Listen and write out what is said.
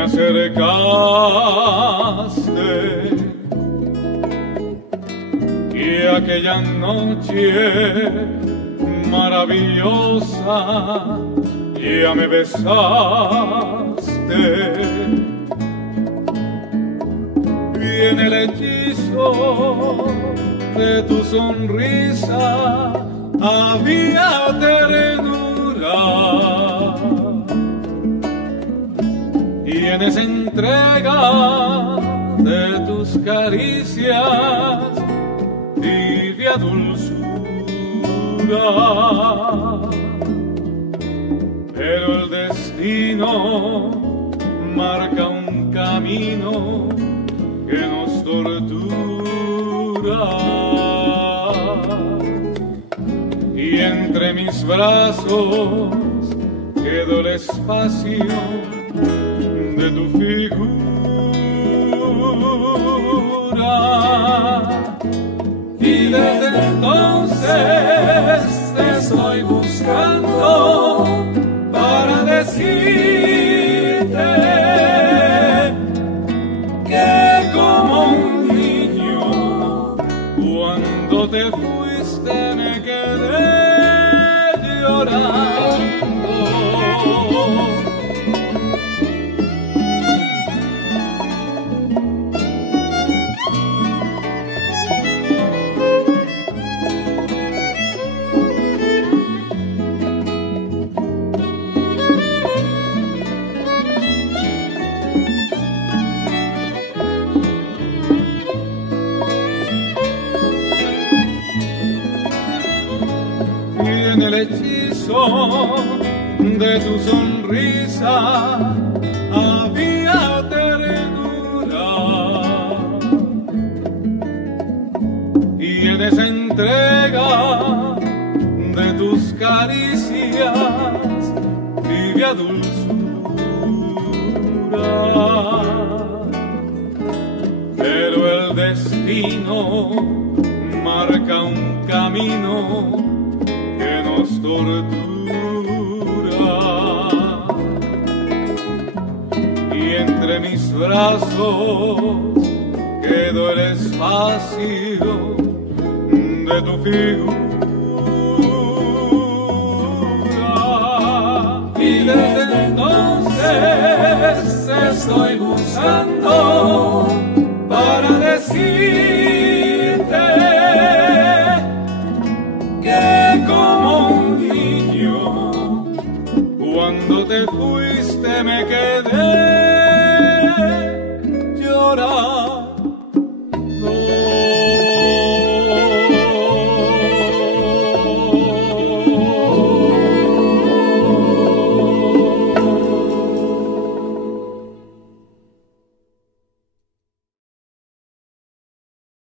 acercaste y aquella noche maravillosa ya me besaste y en el hechizo de tu sonrisa había ternura. Y en esa entrega de tus caricias tibia dulzura. Pero el destino marca un camino que nos tortura. Y entre mis brazos quedó el espacio de tu figura, y desde entonces te estoy buscando para decirte que como un niño cuando te fuiste me quedé llorando. En el hechizo de tu sonrisa había ternura, y en esa entrega de tus caricias tibia dulzura. Pero el destino marca un camino que nos tortura, y entre mis brazos quedó el espacio de tu figura, y desde entonces te estoy buscando para decirte que como un niño cuando te fuiste me quedé